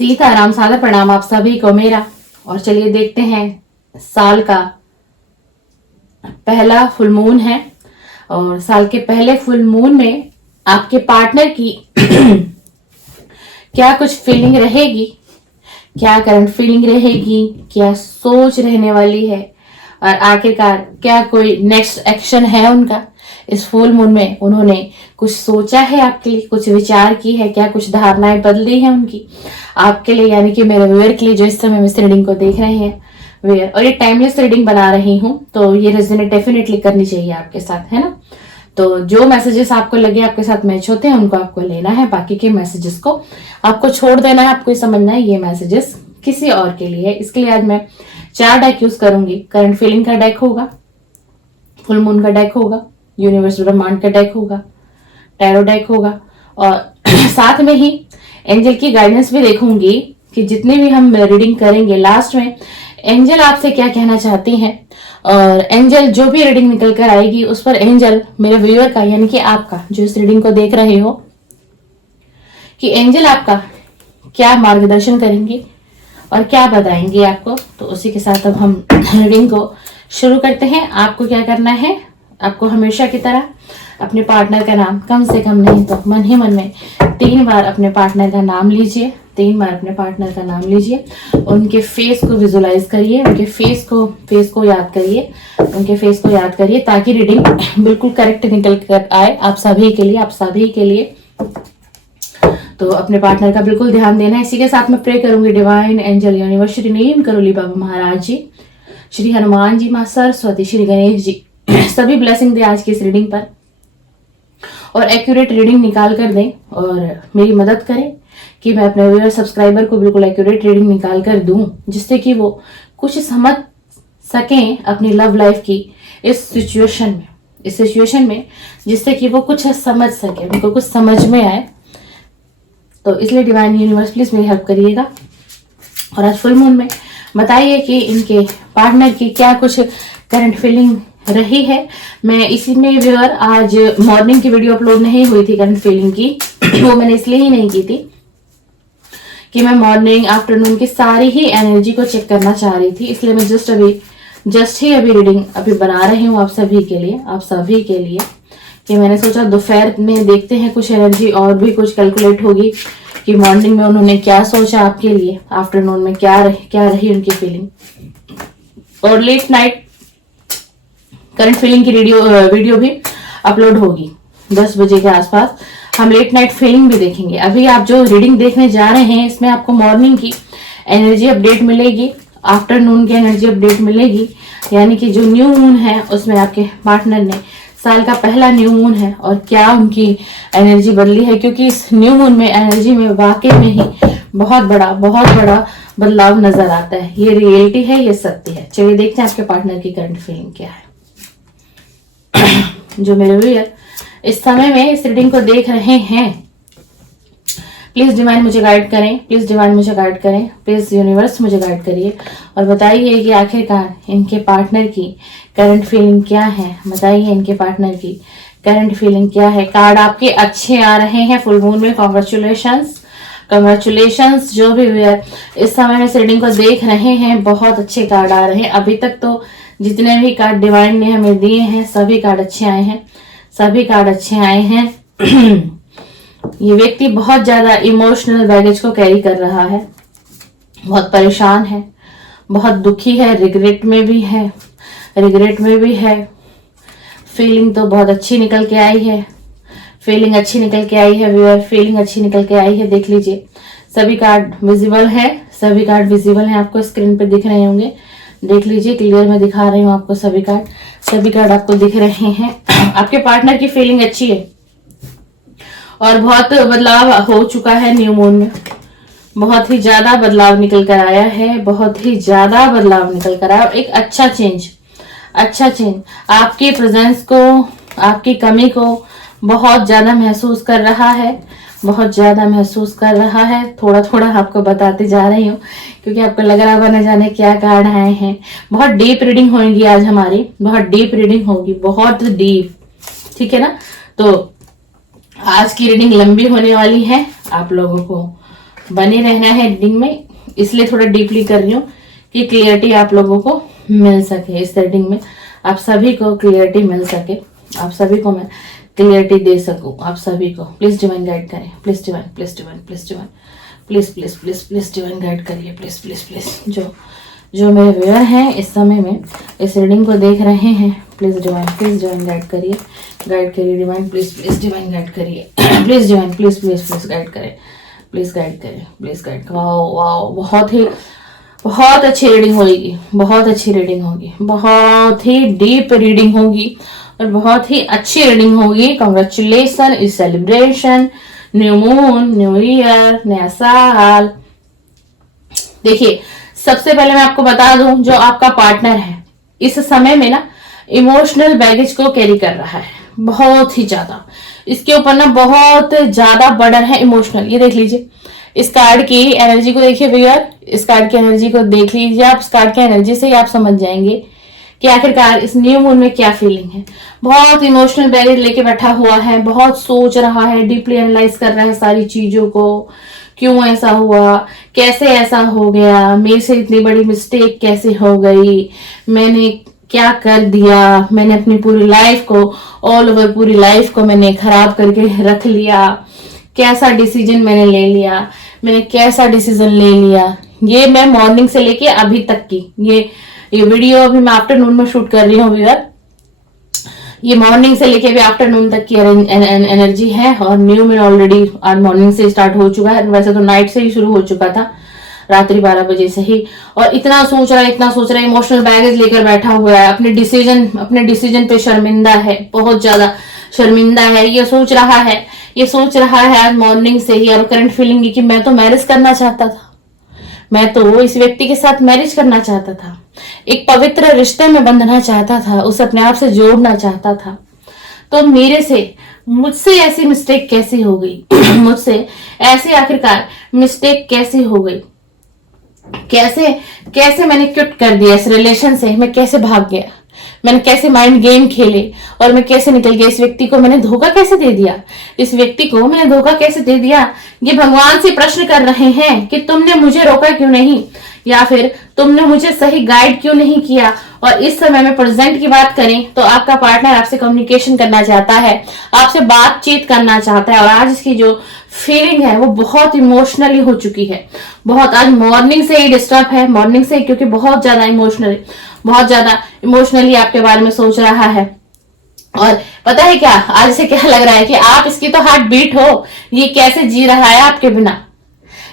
सीताराम सादर प्रणाम आप सभी को मेरा। और चलिए देखते हैं, साल का पहला फुल मून है और साल के पहले फुल मून में आपके पार्टनर की क्या कुछ फीलिंग रहेगी, क्या करंट फीलिंग रहेगी, क्या सोच रहने वाली है और आखिरकार क्या कोई नेक्स्ट एक्शन है उनका। इस फुल मून में उन्होंने कुछ सोचा है आपके लिए, कुछ विचार की है, क्या कुछ धारणाएं बदली है उनकी आपके लिए, यानी कि मेरे व्यूअर के लिए जो इस समय इस रीडिंग को देख रहे हैं व्यूअर। और ये टाइमलेस रीडिंग बना रही हूँ तो ये रेजोनेट डेफिनेटली करनी चाहिए आपके साथ, है ना। तो जो मैसेजेस आपको लगे आपके साथ मैच होते हैं उनको आपको लेना है, बाकी के मैसेजेस को आपको छोड़ देना है। आपको समझना है ये मैसेजेस किसी और के लिए है। इसके लिए आज मैं 4 डेक यूज करूंगी। करंट फीलिंग का डेक होगा, फुल मून का डेक होगा, यूनिवर्स ब्रह्मांड का डेक होगा, टैरो डेक होगा और साथ में ही एंजल की गाइडेंस भी देखूंगी कि जितने भी हम रीडिंग करेंगे लास्ट में एंजल आपसे क्या कहना चाहती हैं। और एंजल जो भी रीडिंग निकल कर आएगी उस पर एंजल मेरे व्यूअर का यानी कि आपका जो इस रीडिंग को देख रहे हो कि एंजल आपका क्या मार्गदर्शन करेंगे और क्या बताएंगे आपको। तो उसी के साथ अब हम रीडिंग को शुरू करते हैं। आपको क्या करना है, आपको हमेशा की तरह अपने पार्टनर का नाम कम से कम नहीं तो मन ही मन में 3 बार अपने पार्टनर का नाम लीजिए, 3 बार अपने पार्टनर का नाम लीजिए। उनके फेस को विजुलाइज करिए, उनके फेस को याद करिए, उनके फेस को याद करिए ताकि रीडिंग बिल्कुल करेक्ट निकल कर आए आप सभी के लिए, आप सभी के लिए। तो अपने पार्टनर का बिल्कुल ध्यान देना है। इसी के साथ मैं प्रे करूंगी divine angel universe Shri Neem Karoli Baba Maharaj जी, श्री हनुमान जी, माँ सरस्वती, श्री गणेश जी सभी ब्लेसिंग दे आज की इस रीडिंग पर और एक्यूरेट रीडिंग निकाल कर दें और मेरी मदद करें कि मैं अपने व्यूअर सब्सक्राइबर को बिल्कुल एक्यूरेट रीडिंग निकाल कर दूं जिससे कि वो कुछ समझ सकें अपनी लव लाइफ की इस सिचुएशन में जिससे कि वो कुछ समझ सके, उनको कुछ समझ में आए। तो इसलिए डिवाइन यूनिवर्स प्लीज मेरी हेल्प करिएगा। और आज फुल मून में बताइए कि इनके पार्टनर की क्या कुछ करंट फीलिंग रही है। मैं इसी में व्यूअर आज मॉर्निंग की वीडियो अपलोड नहीं हुई थी करंट फीलिंग की वो मैंने इसलिए ही नहीं की थी कि मैं मॉर्निंग आफ्टरनून की सारी ही एनर्जी को चेक करना चाह रही थी। इसलिए मैं जस्ट ही अभी रीडिंग अभी बना रही हूँ आप सभी के लिए कि मैंने सोचा दोपहर में देखते हैं कुछ एनर्जी और भी कुछ कैलकुलेट होगी कि मॉर्निंग में उन्होंने क्या सोचा आपके लिए, आफ्टरनून में क्या रही उनकी फीलिंग। और लेट नाइट करंट फीलिंग की वीडियो भी अपलोड होगी 10 बजे के आसपास। हम लेट नाइट फीलिंग भी देखेंगे। अभी आप जो रीडिंग देखने जा रहे हैं इसमें आपको मॉर्निंग की एनर्जी अपडेट मिलेगी, आफ्टरनून की एनर्जी अपडेट मिलेगी, यानी कि जो न्यू मून है उसमें आपके पार्टनर ने साल का पहला न्यू मून है और क्या उनकी एनर्जी बदली है, क्योंकि इस न्यू मून में एनर्जी में वाकई में ही बहुत बड़ा बदलाव नजर आता है। ये रियलिटी है, ये सत्य है। चलिए देखते हैं आपके पार्टनर की करंट फीलिंग क्या है। जो मेरे व्यूअर इस समय में इस रीडिंग को देख रहे हैं प्लीज डिवाइन मुझे गाइड करें, प्लीज यूनिवर्स मुझे गाइड करिए और बताइए कि आखिरकार इनके पार्टनर की करंट फीलिंग क्या है। बताइए इनके पार्टनर की करंट फीलिंग क्या है। कार्ड आपके अच्छे आ रहे हैं फुल मून में, कॉन्ग्रेचुलेशंस। जो भी व्यूअर इस समय में इस रीडिंग को देख रहे हैं बहुत अच्छे कार्ड आ रहे हैं। अभी तक तो जितने भी कार्ड डिवाइन ने हमें दिए हैं सभी कार्ड अच्छे आए हैं। ये व्यक्ति बहुत ज्यादा इमोशनल बैगेज को कैरी कर रहा है, बहुत परेशान है, बहुत दुखी है, रिग्रेट में भी है। फीलिंग तो बहुत अच्छी निकल के आई है, व्यूअर, फीलिंग अच्छी निकल के आई है। देख लीजिए सभी कार्ड विजिबल है, आपको स्क्रीन पे दिख रहे होंगे। देख लीजिए क्लियर मैं दिखा रही हूँ आपको सभी कार्ड आपको दिख रहे हैं। आपके पार्टनर की फीलिंग अच्छी है और बहुत बदलाव हो चुका है न्यू मून में। बहुत ही ज्यादा बदलाव निकल कर आया है, एक अच्छा चेंज आपकी प्रेजेंस को, आपकी कमी को बहुत ज्यादा महसूस कर रहा है। थोड़ा आपको बताते जा रही हूँ क्योंकि आपको लग रहा होगा न जाने क्या कार्ड आए हैं। बहुत डीप रीडिंग होगी आज हमारी, बहुत डीप, ठीक है ना। तो आज की रीडिंग लंबी होने वाली है, आप लोगों को बने रहना है रीडिंग में, इसलिए थोड़ा डीपली कर रही हूँ कि क्लियरिटी आप लोगों को मिल सके। इस रीडिंग में आप सभी को क्लियरिटी मिल सके, आप सभी को मैं क्लियरिटी दे सकूं, आप सभी को। प्लीज डिवाइन गाइड करें, please divine, please divine, please divine, please please please please divine guide करिए, प्लीज प्लीज प्लीज। जो मेरे व्यूअर हैं इस समय में इस रीडिंग को देख रहे हैं, प्लीज डिवाइन गाइड करिए, गाइड करिए divine, please please divine guide करिए, please divine, please please please guide करें, प्लीज गाइड करें, प्लीज गाइड। वाओ वाओ, बहुत अच्छी रीडिंग होगी, बहुत अच्छी रीडिंग होगी, बहुत ही डीप रीडिंग होगी और बहुत ही अच्छी रीडिंग होगी। कॉन्ग्रेचुलेशन, इस celebration, new moon, new year, नया साल। देखिए, सबसे पहले मैं आपको बता दूं, जो आपका पार्टनर है इस समय में ना इमोशनल बैगेज को कैरी कर रहा है, बहुत ही ज्यादा। इसके ऊपर ना बहुत ज्यादा बर्डन है इमोशनल। ये देख लीजिए, इस कार्ड की एनर्जी को देखिए व्यूअर, इस कार्ड की एनर्जी को देख लीजिए आप। इस कार्ड की एनर्जी से ही आप समझ जाएंगे कि आखिरकार इस न्यू मून में क्या फीलिंग है। बहुत इमोशनल बैगेज लेके बैठा हुआ है, बहुत सोच रहा है, डीपली एनालाइज कर रहा है सारी चीजों को। क्यों ऐसा हुआ, कैसे ऐसा हो गया, मेरे से इतनी बड़ी मिस्टेक कैसे हो गई, मैंने क्या कर दिया, मैंने अपनी पूरी लाइफ को, ऑल ओवर पूरी लाइफ को मैंने खराब करके रख लिया, कैसा डिसीजन मैंने ले लिया, मैंने कैसा डिसीजन ले लिया। ये मैं मॉर्निंग से लेके अभी तक की ये वीडियो अभी मैं आफ्टरनून में शूट कर रही हूँ व्यूअर। ये मॉर्निंग से लेके अभी आफ्टरनून तक की एनर्जी है और न्यू में ऑलरेडी आज मॉर्निंग से स्टार्ट हो चुका है। वैसे तो नाइट से ही शुरू हो चुका था, रात्रि 12 बजे से ही। और इतना सोच रहा है, इमोशनल बैगेज लेकर बैठा हुआ है, अपने डिसीजन पे शर्मिंदा है, बहुत ज्यादा शर्मिंदा है। ये सोच रहा है आज मॉर्निंग से ही। और करंट फीलिंग है कि मैं तो मैरिज करना चाहता था, मैं तो इस व्यक्ति के साथ मैरिज करना चाहता था, एक पवित्र रिश्ते में बंधना चाहता था, उसे अपने आप से जोड़ना चाहता था। तो मुझसे ऐसी मिस्टेक कैसी हो गई मुझसे ऐसी आखिरकार मिस्टेक कैसी हो गई, कैसे मैंने क्विट कर दिया इस रिलेशन से, मैं कैसे भाग गया, मैंने कैसे माइंड गेम खेले और मैं कैसे निकल गया, इस व्यक्ति को मैंने धोखा कैसे दे दिया, ये भगवान से प्रश्न कर रहे हैं कि तुमने मुझे रोका क्यों नहीं, या फिर तुमने मुझे सही गाइड क्यों नहीं किया। और इस समय में प्रेजेंट की बात करें तो आपका पार्टनर आपसे कम्युनिकेशन करना चाहता है, आपसे बातचीत करना चाहता है और आज इसकी जो फीलिंग है वो बहुत इमोशनली हो चुकी है। बहुत आज मॉर्निंग से ही डिस्टर्ब है, मॉर्निंग से, क्योंकि बहुत ज्यादा इमोशनली आपके बारे में सोच रहा है। और पता है क्या, आज से क्या लग रहा है कि आप इसकी तो हार्ट बीट हो, ये कैसे जी रहा है आपके बिना।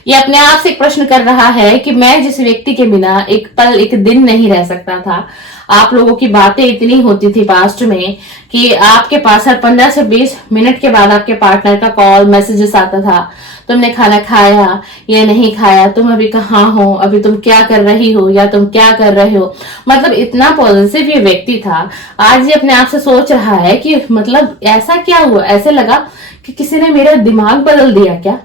ये अपने आप से एक प्रश्न कर रहा है कि मैं जिस व्यक्ति के बिना एक पल एक दिन नहीं रह सकता था। आप लोगों की बातें इतनी होती थी पास्ट में कि आपके पास हर 15 से 20 मिनट के बाद आपके पार्टनर का कॉल मैसेजेस आता था, तुमने खाना खाया या नहीं खाया, तुम अभी कहाँ हो, अभी तुम क्या कर रही हो या तुम क्या कर रहे हो। मतलब इतना पॉजिटिव ये व्यक्ति था। आज ये अपने आप से सोच रहा है कि मतलब ऐसा क्या हुआ, ऐसे लगा कि किसी ने मेरा दिमाग बदल दिया क्या,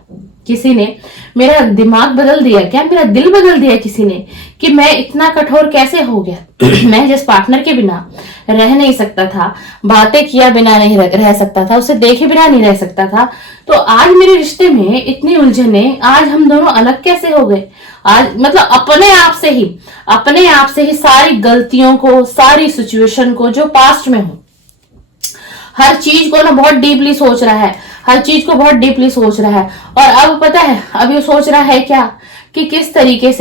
मेरा दिल बदल दिया किसी ने, कि मैं इतना कठोर कैसे हो गया। मैं जिस पार्टनर के बिना रह नहीं सकता था, बातें किया बिना नहीं रह सकता था, उसे देखे बिना नहीं रह सकता था, तो आज मेरे रिश्ते में इतनी उलझने, आज हम दोनों अलग कैसे हो गए। आज मतलब अपने आप से ही सारी गलतियों को, सारी सिचुएशन को जो पास्ट में हो, हर चीज को ना बहुत डीपली सोच रहा है, और अब पता है अब ये सोच रहा है क्या कि किस तरीके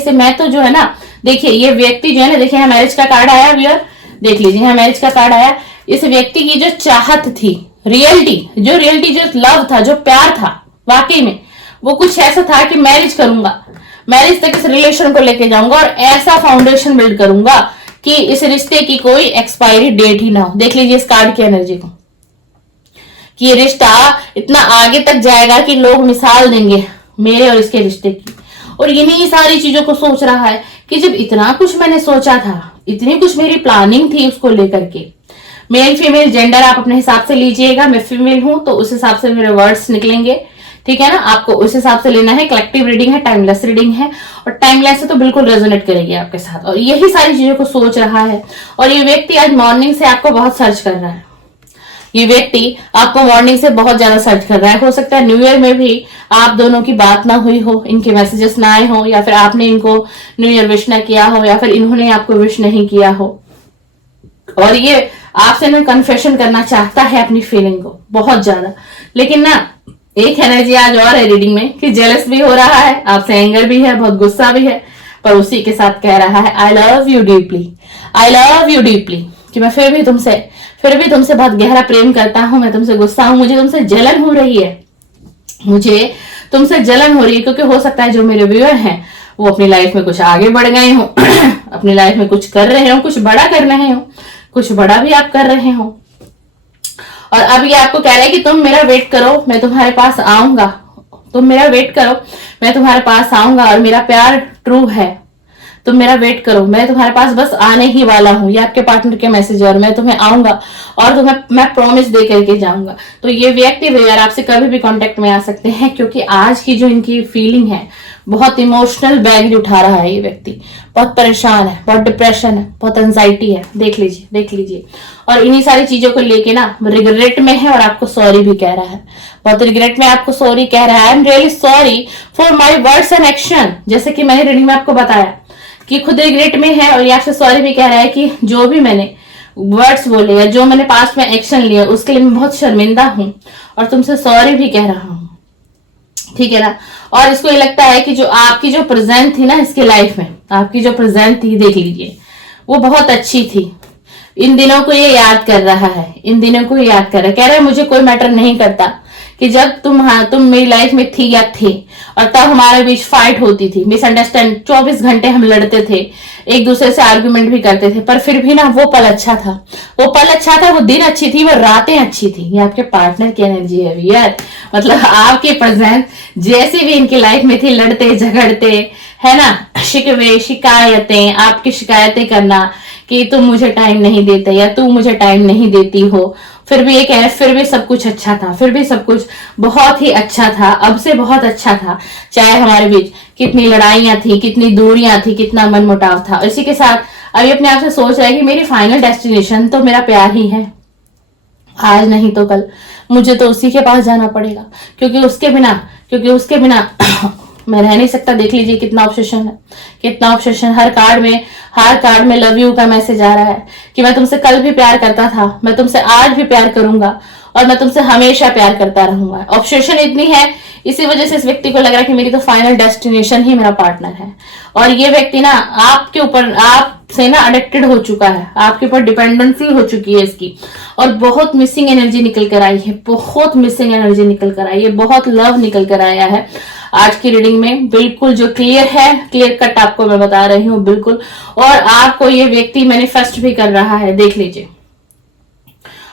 से मैं तो जो है ना, देखिए ये व्यक्ति जो है ना, देखिए यहाँ मैरिज का कार्ड आया व्यूअर, देख लीजिए यहाँ मैरिज का कार्ड आया। इस व्यक्ति की जो चाहत थी, रियलिटी जो लव था, जो प्यार था, वाकई में वो कुछ ऐसा था कि मैरिज करूंगा, मैरिज तक इस रिलेशन को लेके जाऊंगा और ऐसा फाउंडेशन बिल्ड करूंगा कि इस रिश्ते की कोई एक्सपायरी डेट ही ना हो। देख लीजिए इस कार्ड की एनर्जी को, कि ये रिश्ता इतना आगे तक जाएगा कि लोग मिसाल देंगे मेरे और इसके रिश्ते की। और इन्हीं सारी चीजों को सोच रहा है कि जब इतना कुछ मैंने सोचा था, इतनी कुछ मेरी प्लानिंग थी उसको लेकर के। मेल फीमेल जेंडर आप अपने हिसाब से लीजिएगा, मैं फीमेल हूं तो उस हिसाब से मेरे वर्ड्स निकलेंगे, ठीक है ना, आपको उस हिसाब से लेना है। कलेक्टिव रीडिंग है, टाइमलेस रीडिंग है, और टाइमलेस है तो बिल्कुल रेजोनेट करेगी आपके साथ। और यही सारी चीजों को सोच रहा है। और ये व्यक्ति आज मॉर्निंग से आपको बहुत सर्च कर रहा है, ये व्यक्ति आपको मॉर्निंग से बहुत ज्यादा सर्च कर रहा है। हो सकता है न्यू ईयर में भी आप दोनों की बात ना हुई हो, इनके मैसेजेस ना आए हो, या फिर आपने इनको न्यू ईयर विश ना किया हो, या फिर इन्होंने आपको विश नहीं किया हो। और ये आपसे ना कन्फेशन करना चाहता है अपनी फीलिंग को बहुत ज्यादा। लेकिन ना एक एनर्जी आज और है रीडिंग में कि जेलस भी हो रहा है, आपसे एंगर भी है, बहुत गुस्सा भी है, पर उसी के साथ कह रहा है आई love you deeply, I love you deeply, कि मैं फिर भी तुमसे बहुत गहरा प्रेम करता हूं, मैं तुमसे गुस्सा हूं, मुझे तुमसे जलन हो रही है, मुझे तुमसे जलन हो रही है। क्योंकि हो सकता है जो मेरे व्यूअर हैं वो अपनी लाइफ में कुछ आगे बढ़ गए हो अपनी लाइफ में कुछ कर रहे हो, कुछ बड़ा कर रहे हो, कुछ बड़ा भी आप कर रहे हो। और अब ये आपको कह रहे हैं कि तुम मेरा वेट करो, मैं तुम्हारे पास आऊंगा, तुम मेरा वेट करो, मैं तुम्हारे पास आऊंगा, और मेरा प्यार ट्रू है, तुम मेरा वेट करो, मैं तुम्हारे पास बस आने ही वाला हूं। ये आपके पार्टनर के मैसेज है, और मैं तुम्हें आऊंगा और तुम्हें मैं प्रॉमिस दे करके जाऊंगा। तो ये व्यक्ति भी यार आपसे कभी भी कांटेक्ट में आ सकते हैं, क्योंकि आज की जो इनकी फीलिंग है, बहुत इमोशनल बैग उठा रहा है ये व्यक्ति, बहुत परेशान है, बहुत डिप्रेशन है, बहुत एंजाइटी है। देख लीजिए और इन्हीं सारी चीजों को लेके ना रिग्रेट में है, और आपको सॉरी भी कह रहा है, बहुत रिग्रेट में आपको सॉरी कह रहा है। I am really sorry for my words and action, जैसे कि मैंने रीडिंग में आपको बताया कि खुद रिग्रेट में है, और ये आपसे सॉरी भी कह रहा है कि जो भी मैंने वर्ड्स बोले या जो मैंने पास्ट में एक्शन लिया उसके लिए मैं बहुत शर्मिंदा हूं, और तुमसे सॉरी भी कह रहा हूं, ठीक है ना। और इसको ये लगता है कि जो आपकी जो प्रेजेंट थी ना इसके लाइफ में, आपकी जो प्रेजेंट थी, देख लीजिए, वो बहुत अच्छी थी। इन दिनों को ये याद कर रहा है, इन दिनों को याद कर रहा है, कह रहा है मुझे कोई मैटर नहीं करता कि जब तुम मेरी लाइफ में थी या थे, और तब हमारे बीच फाइट होती थी, मिसअंडरस्टैंड, 24 घंटे हम लड़ते थे, एक दूसरे से आर्गुमेंट भी करते थे, पर फिर भी ना वो पल अच्छा था, वो पल अच्छा था, वो दिन अच्छी थी, वो रातें अच्छी थी। ये आपके पार्टनर की एनर्जी है यार, मतलब आपके प्रेजेंट जैसे भी इनकी लाइफ में थी, लड़ते झगड़ते, है ना, शिकवे शिकायतें, आपकी शिकायतें करना कि तुम मुझे टाइम नहीं देते या तू मुझे टाइम नहीं देती हो, फिर भी ये कह रहे फिर भी सब कुछ अच्छा था, फिर भी सब कुछ बहुत ही अच्छा था, अब से बहुत अच्छा था, चाहे हमारे बीच कितनी लड़ाइयां थी, कितनी दूरियां थी, कितना मनमुटाव था। इसी के साथ अभी अपने आप से सोच रहा है कि मेरी फाइनल डेस्टिनेशन तो मेरा प्यार ही है, आज नहीं तो कल मुझे तो उसी के पास जाना पड़ेगा, क्योंकि उसके बिना मैं रह नहीं सकता। देख लीजिए कितना ऑब्सेशन है, कितना ऑब्सेशन। हर कार्ड में लव यू का मैसेज आ रहा है कि मैं तुमसे कल भी प्यार करता था, मैं तुमसे आज भी प्यार करूंगा, और मैं तुमसे हमेशा प्यार करता रहूंगा। ऑब्सेशन इतनी है, इसी वजह से इस व्यक्ति को लग रहा है कि मेरी तो फाइनल डेस्टिनेशन ही मेरा पार्टनर है। और ये व्यक्ति ना आपके ऊपर, आपसे ना अडिक्टेड हो चुका है, आपके ऊपर डिपेंडेंसी हो चुकी है इसकी, और बहुत मिसिंग एनर्जी निकल कर आई है, बहुत मिसिंग एनर्जी निकल कर आई है, बहुत लव निकल कर आया है आज की रीडिंग में। बिल्कुल जो क्लियर है, क्लियर कट आपको मैं बता रही हूँ बिल्कुल। और आपको ये व्यक्ति मैनिफेस्ट भी कर रहा है, देख लीजिए,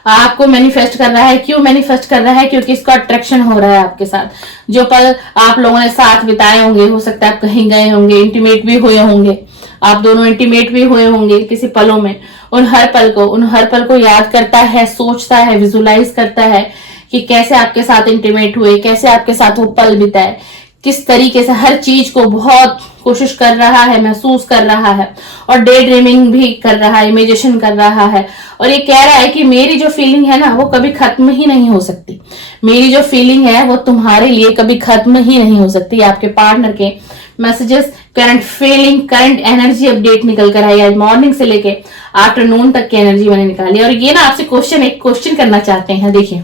आपको मैनिफेस्ट कर रहा है। क्यों मैनिफेस्ट कर रहा है? क्योंकि इसका अट्रैक्शन हो रहा है आपके साथ। जो पल आप लोगों ने साथ बिताए होंगे, हो सकता है आप कहीं गए होंगे, इंटीमेट भी हुए होंगे, आप दोनों इंटीमेट भी हुए होंगे किसी पलों में, उन हर पल को याद करता है, सोचता है, विजुलाइज करता है कि कैसे आपके साथ इंटीमेट हुए, कैसे आपके साथ वो पल बिताए, किस तरीके से हर चीज को बहुत कोशिश कर रहा है, महसूस कर रहा है, और डे ड्रीमिंग भी कर रहा है, इमेजिनेशन कर रहा है। और ये कह रहा है कि मेरी जो फीलिंग है ना वो कभी खत्म ही नहीं हो सकती, मेरी जो फीलिंग है वो तुम्हारे लिए कभी खत्म ही नहीं हो सकती। आपके पार्टनर के messages, current feeling, current energy update निकल कर आई। आज मॉर्निंग से लेके आफ्टरनून तक की एनर्जी मैंने निकाली। और ये ना आपसे एक क्वेश्चन करना चाहते हैं। देखिए,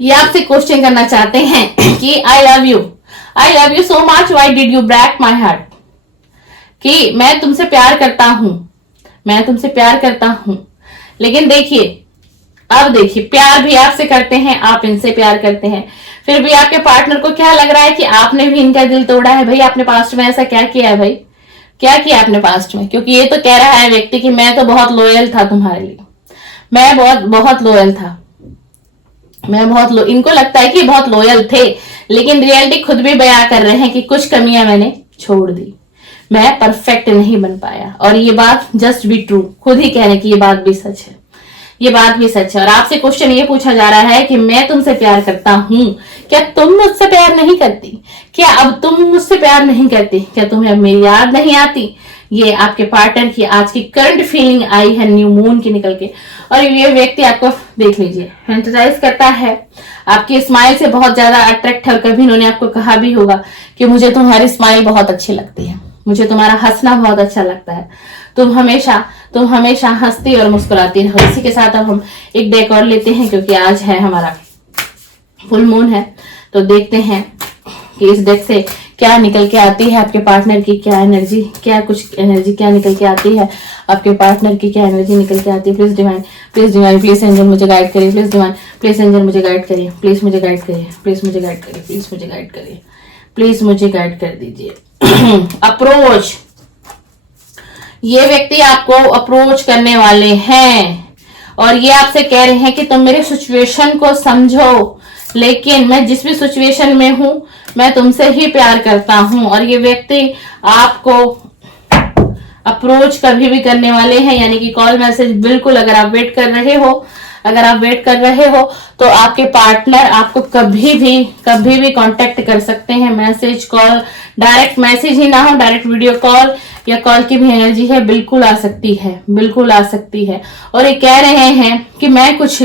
ये आपसे क्वेश्चन करना चाहते हैं कि I love you so much, why did you break my heart, कि मैं तुमसे प्यार करता हूं, लेकिन देखिए, अब देखिए, प्यार भी आपसे करते हैं, आप इनसे प्यार करते हैं, फिर भी आपके पार्टनर को क्या लग रहा है कि आपने भी इनका दिल तोड़ा है। भाई आपने पास्ट में ऐसा क्या किया है? भाई क्या किया आपने पास्ट में? क्योंकि ये तो कह रहा है व्यक्ति कि मैं तो बहुत लॉयल था तुम्हारे लिए, मैं बहुत लॉयल था, इनको लगता है कि बहुत लॉयल थे, लेकिन रियलिटी खुद भी बयां कर रहे हैं कि कुछ कमियां मैंने छोड़ दी, मैं परफेक्ट नहीं बन पाया। और ये बात जस्ट बी ट्रू, खुद ही कह रहे हैं कि ये बात भी सच है, ये बात भी सच है। और आपसे क्वेश्चन ये पूछा जा रहा है कि मैं तुमसे प्यार करता हूं, क्या तुम मुझसे प्यार नहीं करती? क्या अब तुम मुझसे प्यार नहीं करती? क्या तुम्हें अब मेरी याद नहीं आती? ये आपके पार्टनर की आज की करंट फीलिंग आई है न्यू मून की निकल के। और ये व्यक्ति आपको देख लीजिए फेंटेसाइज करता है, आपकी स्माइल से बहुत ज्यादा अट्रैक्ट है। और कभी इन्होंने आपको कहा भी होगा कि मुझे तुम्हारी स्माइल बहुत अच्छी लगती है, मुझे तुम्हारा हंसना बहुत अच्छा लगता है, तुम हमेशा हंसती और मुस्कुराती रहो। इसी के साथ अब हम एक डेक और लेते हैं, क्योंकि आज है हमारा फुल मून है। तो देखते हैं कि इस डेक से क्या निकल के आती है आपके पार्टनर की, क्या एनर्जी, क्या निकल के आती है आपके पार्टनर की, क्या एनर्जी निकल के आती है। प्लीज डिवाइन, प्लीज एंजल मुझे गाइड करिए। प्लीज डिवाइन, प्लीज एंजल मुझे गाइड करिए। प्लीज मुझे गाइड करिए, प्लीज मुझे गाइड करिए, प्लीज मुझे गाइड करिए, प्लीज मुझे गाइड कर दीजिए। अप्रोच, ये व्यक्ति आपको अप्रोच करने वाले हैं और ये आपसे कह रहे हैं कि तुम मेरे सिचुएशन को समझो, लेकिन मैं जिस भी सिचुएशन में हूं मैं तुमसे ही प्यार करता हूं। और ये व्यक्ति आपको अप्रोच कभी भी करने वाले हैं, यानी कि कॉल मैसेज बिल्कुल। अगर आप वेट कर रहे हो तो आपके पार्टनर आपको कभी भी कांटेक्ट कर सकते हैं। मैसेज, कॉल, डायरेक्ट मैसेज ही ना हो, डायरेक्ट वीडियो कॉल या कॉल की भी एनर्जी है, बिल्कुल आ सकती है। और ये कह रहे हैं कि मैं कुछ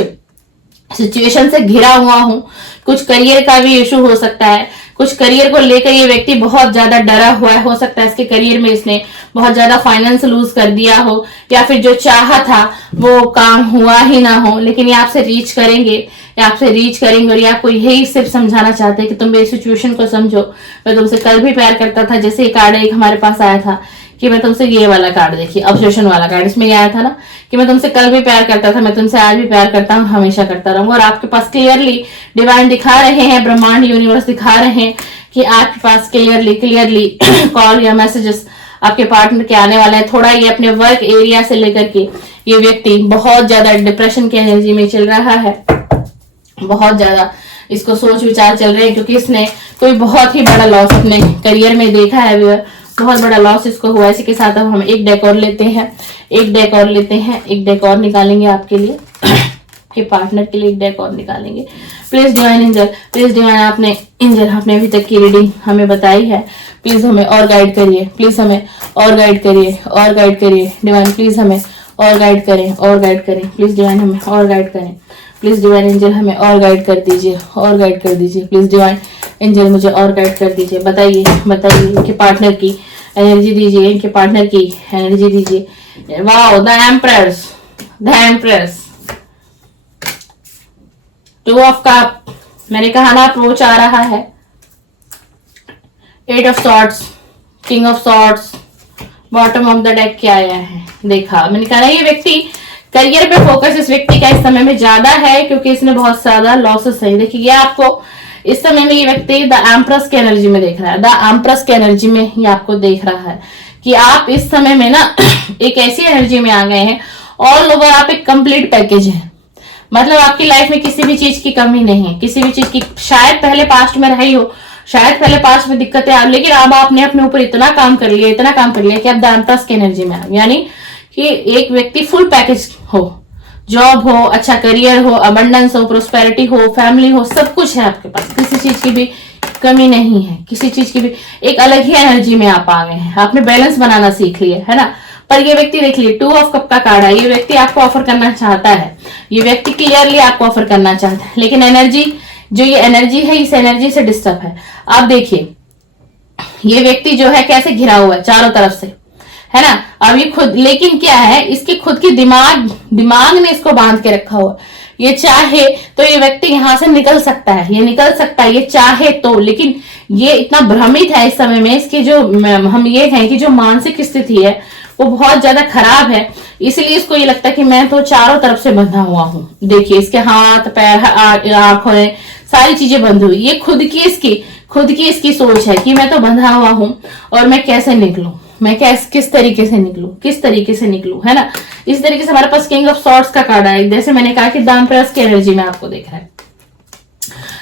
सिचुएशन से घिरा हुआ हूं, कुछ करियर का भी इशू हो सकता है, कुछ करियर को लेकर ये व्यक्ति बहुत ज्यादा डरा हुआ है। हो सकता है इसके करियर में इसने बहुत ज्यादा फाइनेंस लूज कर दिया हो, या फिर जो चाहा था वो काम हुआ ही ना हो। लेकिन ये आपसे रीच करेंगे और ये आपको यही सिर्फ समझाना चाहते हैं कि तुम मेरी सिचुएशन को समझो, मैं तुमसे कल भी प्यार करता था। जैसे ये कार्ड एक हमारे पास आया था कि मैं तुमसे, ये वाला कार्ड देखिए, ऑब्सेशन वाला कार्ड, इसमें ये आया था ना कि मैं तुमसे कल भी प्यार करता था, मैं तुमसे आज भी प्यार करता हूँ, हमेशा करता रहूंगा। और आपके पास क्लियरली डिवाइन दिखा रहे हैं, ब्रह्मांड यूनिवर्स दिखा रहे हैं कि आपके पास क्लियरली कॉल या मैसेजेस आपके पार्टनर के आने वाला है। थोड़ा ये अपने वर्क एरिया से लेकर के ये व्यक्ति बहुत ज्यादा डिप्रेशन की एनर्जी में चल रहा है, बहुत ज्यादा इसको सोच विचार चल रहे हैं, क्योंकि इसने कोई बहुत ही बड़ा लॉस अपने करियर में देखा है, बहुत बड़ा लॉस इसको हुआ है। इसी के साथ अब हम एक डेक और लेते हैं, एक डेक और निकालेंगे आपके लिए, आपके पार्टनर के लिए एक डेक और निकालेंगे। प्लीज डिवाइन एंजल, आपने अभी तक की रीडिंग हमें बताई है, प्लीज हमें और गाइड करिए, प्लीज हमें और गाइड करिए डिवाइन, प्लीज हमें और गाइड करें, प्लीज डिवाइन हमें और गाइड करें, प्लीज डिवाइन एंजल हमें और गाइड कर दीजिए, प्लीज डिवाइन एंजल मुझे और गाइड कर दीजिए। बताइए इनके पार्टनर की एनर्जी दीजिए, wow, the empress, 2 of cup, मैंने कहा ना अप्रोच आ रहा है, 8 of swords, king of swords, bottom of the deck क्या आया है, देखा, मैंने कहा ना ये व्यक्ति करियर पे फोकस इस व्यक्ति का इस समय में ज्यादा है, क्योंकि इसने बहुत ज्यादा लॉसेस सही। देखिए ये आपको इस समय में ये व्यक्ति द एम्प्रेस की एनर्जी में देख रहा है, द एम्प्रेस की एनर्जी में ये आपको देख रहा है कि आप इस समय में ना एक ऐसी एनर्जी में आ गए हैं, ऑल ओवर आप एक कंप्लीट पैकेज है। मतलब आपकी लाइफ में किसी भी चीज की कमी नहीं है, किसी भी चीज की, शायद पहले पास्ट में रही हो, शायद पहले पास्ट में दिक्कतें आ, लेकिन अब आपने अपने ऊपर इतना काम कर लिया कि आप द एम्प्रेस की एनर्जी में आ, यानी कि एक व्यक्ति फुल पैकेज हो, जॉब हो, अच्छा करियर हो, अबंडेंस हो, प्रोस्पेरिटी हो, फैमिली हो, सब कुछ है आपके पास, किसी चीज की भी कमी नहीं है, किसी चीज की भी एक अलग ही एनर्जी में आप आ गए हैं, आपने बैलेंस बनाना सीख लिया है ना। पर ये व्यक्ति देखिए 2 ऑफ कप का कार्ड है, ये व्यक्ति आपको ऑफर करना चाहता है, ये व्यक्ति क्लियरली आपको ऑफर करना चाहता है, लेकिन एनर्जी, जो ये एनर्जी है, इस एनर्जी से डिस्टर्ब है। आप देखिए ये व्यक्ति जो है कैसे घिरा हुआ है चारों तरफ से, है ना। अब ये खुद, लेकिन क्या है, इसके खुद की दिमाग ने इसको बांध के रखा हुआ। ये चाहे तो ये व्यक्ति यहां से निकल सकता है, ये चाहे तो, लेकिन ये इतना भ्रमित है इस समय में, इसकी जो हम ये कहें कि जो मानसिक स्थिति है वो बहुत ज्यादा खराब है, इसलिए इसको ये लगता है कि मैं तो चारों तरफ से बंधा हुआ हूं। देखिए इसके हाथ पैर, आंखें, सारी चीजें बंद हुई। ये खुद की इसकी सोच है कि मैं तो बंधा हुआ हूं और मैं कैसे निकलूं, मैं किस तरीके से निकलूं, है ना। इस तरीके से हमारे पास किंग ऑफ सॉर्ड्स का कार्ड है, जैसे मैंने कहा कि द एम्प्रेस की एनर्जी में आपको देख रहा है।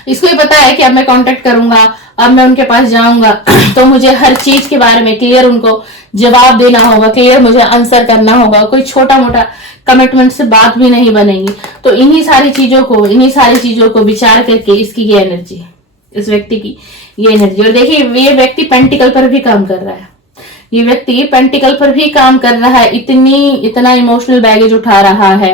इसको ये पता है कि अब मैं कांटेक्ट करूंगा, अब मैं उनके पास जाऊंगा तो मुझे हर चीज के बारे में क्लियर उनको जवाब देना होगा, क्लियर मुझे आंसर करना होगा, कोई छोटा मोटा कमिटमेंट से बात भी नहीं बनेगी। तो इन्हीं सारी चीजों को विचार करके इसकी ये एनर्जी, इस व्यक्ति की ये एनर्जी। और देखिए ये व्यक्ति पेंटिकल पर भी काम कर रहा है, ये व्यक्ति पेंटिकल पर भी काम कर रहा है, इतना इमोशनल बैगेज उठा रहा है,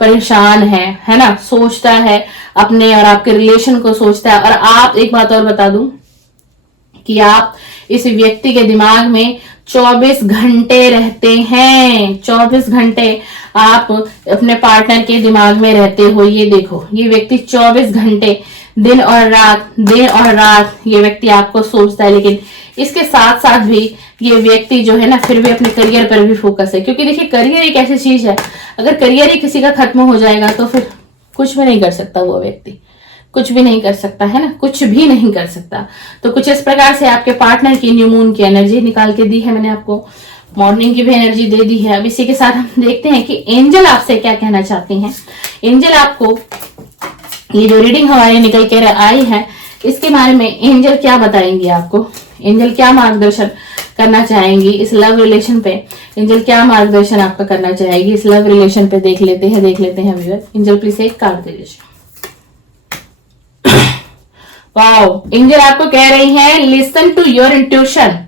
परेशान है ना, सोचता है अपने और आपके रिलेशन को सोचता है। और आप, एक बात और बता दूं कि आप इस व्यक्ति के दिमाग में 24 घंटे रहते हैं, 24 घंटे आप अपने पार्टनर के दिमाग में रहते हो। ये देखो, ये व्यक्ति 24 घंटे दिन और रात ये व्यक्ति आपको सोचता है। लेकिन इसके साथ साथ भी ये व्यक्ति जो है ना, फिर भी अपने करियर पर भी फोकस है। क्योंकि देखिए, करियर एक ऐसी चीज है, अगर करियर ही किसी का खत्म हो जाएगा तो फिर कुछ भी नहीं कर सकता वो व्यक्ति, कुछ भी नहीं कर सकता, है ना, कुछ भी नहीं कर सकता। तो कुछ इस प्रकार से आपके पार्टनर की न्यू मून की एनर्जी निकाल के दी है मैंने आपको, मॉर्निंग की भी एनर्जी दे दी है। अब इसी के साथ हम देखते हैं कि एंजल आपसे क्या कहना चाहती हैं। एंजल आपको, ये जो रीडिंग हमारी निकल के आई है, इसके बारे में एंजल क्या बताएंगे आपको, एंजल क्या मार्गदर्शन करना चाहेंगी इस लव रिलेशन पे, एंजल क्या मार्गदर्शन आपका करना चाहेगी इस लव रिलेशन पे, देख लेते हैं व्यूअर। एंजल प्लीज एक कार्ड दे दीजिए। वाओ, एंजल आपको कह रही हैं, लिसन टू योर इंट्यूशन।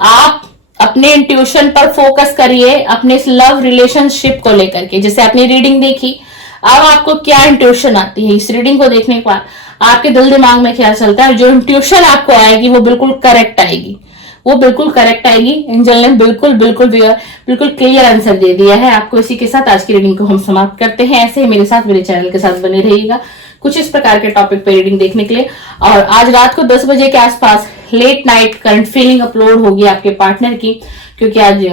आप अपने इंट्यूशन पर फोकस करिए अपने इस लव रिलेशनशिप को लेकर के। जैसे आपने रीडिंग देखी, अब आपको क्या इंट्यूशन आती है इस रीडिंग को देखने के बाद, आपके दिल दिमाग में क्या चलता है, जो इंट्यूशन आपको आएगी वो बिल्कुल करेक्ट आएगी, वो बिल्कुल करेक्ट आएगी। एंजल ने बिल्कुल क्लियर आंसर दे दिया है आपको। इसी के साथ आज की रीडिंग को हम समाप्त करते हैं। ऐसे ही मेरे साथ, मेरे चैनल के साथ बने रहिएगा कुछ इस प्रकार के टॉपिक पे रीडिंग देखने के लिए। और आज रात को 10 बजे के आसपास late night current feeling upload होगी आपके पार्टनर की, क्योंकि आज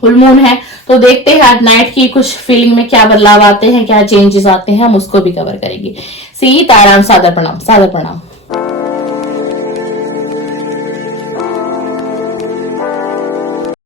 फुल मून है। तो देखते हैं आज नाइट की कुछ फीलिंग में क्या बदलाव आते हैं, क्या चेंजेस आते हैं, हम उसको भी कवर करेंगे। सीताराम, सादर प्रणाम, सादर प्रणाम।